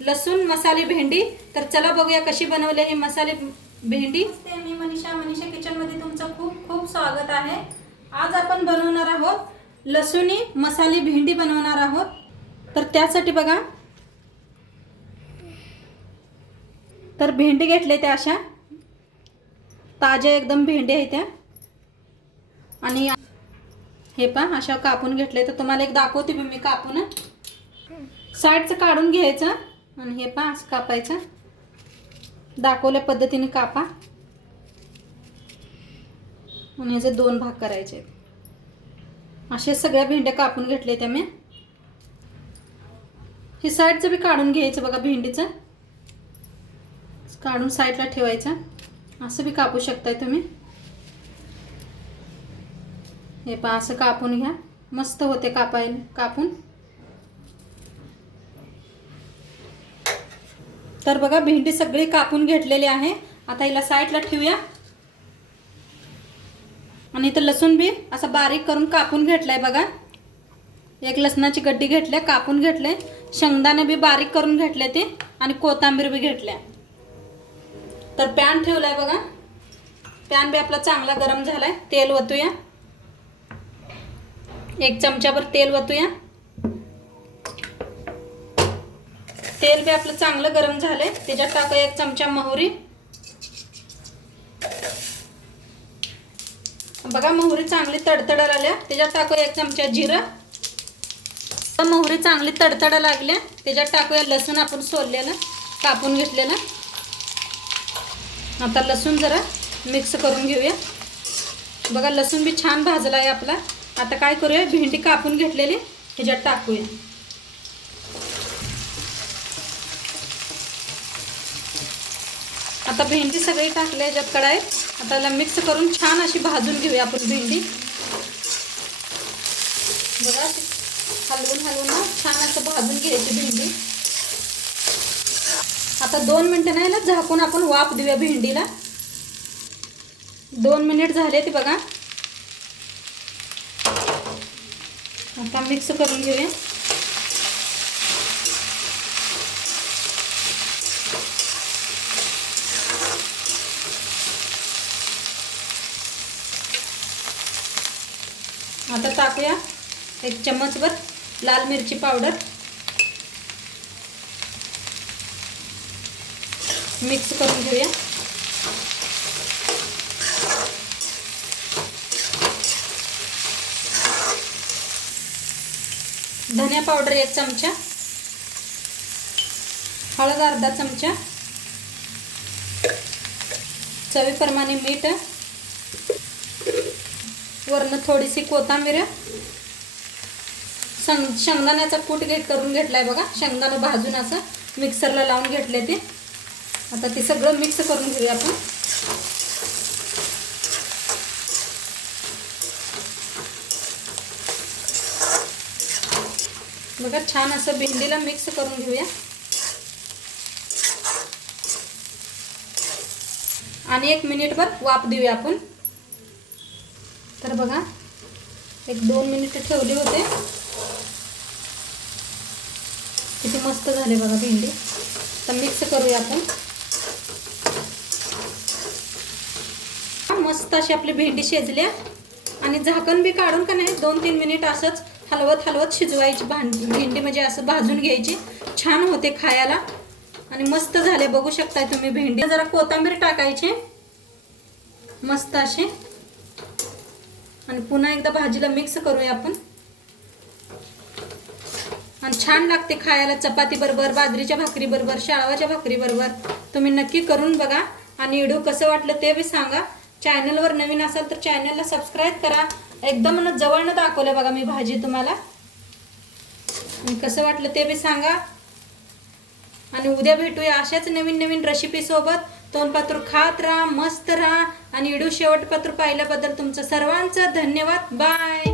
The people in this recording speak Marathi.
लसूण मसाले भेंडी। तर चला बघूया कशी बनवली ही मसाले भेंडी। मी मनीषा किचन मध्ये तुमचं खूप खूप स्वागत आहे। आज आपण बनवणार आहोत लसूणी मसाले भेंडी बनवणार आहोत। तर त्यासाठी बघा, तर भेंडी घेतले त्या अशा ताज्या एकदम भेंडी आहेत त्या, आणि हे पहा अशा कापून घेतले। तर तुम्हाला एक दाखवते मी कापून। साईडचं काढून घ्यायचं आणि हे पहा असं कापायचं, दाखवल्या पद्धतीने कापा आणि ह्याचे दोन भाग करायचे। असे सगळ्या भेंड्या कापून घेतल्या त्या मी। हे साईडचं बी काढून घ्यायचं बघा, भेंडीचं काढून साईडला ठेवायचं। असं बी कापू शकताय तुम्ही। हे पहा असं कापून घ्या, मस्त होते कापून। तर बघा भेंडी सगळी कापून घेतलेली आहे। आता हिला साईडला ठेवूया। आणि इथं लसूण बी असं बारीक करून कापून घेतलाय बघा। एक लसणाची गड्डी घेतल्या, कापून घेतले। शेंगदाणे बी बारीक करून घेतले ते, आणि कोथिंबीर बी घेतल्या। तर पॅन ठेवलाय बघा, पॅन बी आपला चांगला गरम झालाय। तेल ओतूया, एक चमचाभर तेल ओतूया। तेल बी आपलं चांगलं गरम झालंय, त्याच्यात टाकूया एक चमचा मोहरी। बघा मोहरी चांगली तडतडायला लागल्या, त्याच्यात टाकूया एक चमचा जिरं। मोहरी चांगली तडतडा लागल्या, त्याच्यात टाकूया लसूण आपण सोललेलं कापून घेतलेलं। आता लसूण जरा मिक्स करून घेऊया। बघा लसूण बी छान भाजला आहे आपला। आता काय करूया, भेंडी कापून घेतलेली ह्याच्यात टाकूया। आता भेंडी सगळी टाकली ह्याच्यात कढाईत। आता त्याला मिक्स करून छान अशी भाजून घेऊया आपण भेंडी। बघा हलवून ना छान असं भाजून घ्यायची भेंडी। आता 2 मिनिटं नाही ना झाकून आपण वाफ देऊया भेंडीला। 2 मिनिट झाले ते बघा। आता मिक्स करून घेऊया। आता टाकूया एक चम्मचभर लाल मिरची पावडर। मिक्स करून घेऊया। धनिया पावडर 1 चमचा, हळद अर्धा चमचा, चवीप्रमाणे मीठ, वरून थोडीशी कोथिंबीर, शेंगदाण्याचा कूट करून घेतलाय बघा। शेंगदाणे भाजून असं मिक्सरला लावून घेतले ते। आता ते सगळं मिक्स करून घेऊया आपण। बघा छान असं भेंडीला मिक्स करून घेऊया। आणि 1 मिनिटभर वाफ देऊया आपण। तर बघा 1-2 मिनिट ठेवली होते, किती मस्त झाले बघा भेंडी। तर मिक्स करूया आपण। मस्त अशी आपली भेंडी शिजल्या, आणि झाकण बी काढून का नाही 2-3 मिनिट असंच हलवत शिजवायची भेंडी, म्हणजे असं भाजून घ्यायची। छान होते खायला आणि मस्त झाले, बघू शकताय तुम्ही भेंडी। जरा कोथिंबीर टाकायची मस्त अशी, आणि पुन्हा एकदा भाजीला मिक्स करूया आपण। आणि छान लागते खायला, चपाती बरोबर, बाजरीच्या भाकरी बरोबर, शाळवाच्या भाकरी बरोबर। तुम्ही नक्की करून बघा, आणि व्हिडिओ कसं वाटलं ते बी सांगा। चॅनलवर नवीन असाल तर चॅनलला सबस्क्राईब करा। एकदम जवळनं दाखवलं बघा मी भाजी तुम्हाला, आणि कसं वाटलं ते बी सांगा। आणि उद्या भेटूया अशाच नवीन रेसिपी सोबत। तोंडपात्र खात राहा, मस्त राहा, आणि व्हिडिओ शेवटपात्र पाहिल्याबद्दल तुमचं सर्वांचं धन्यवाद। बाय।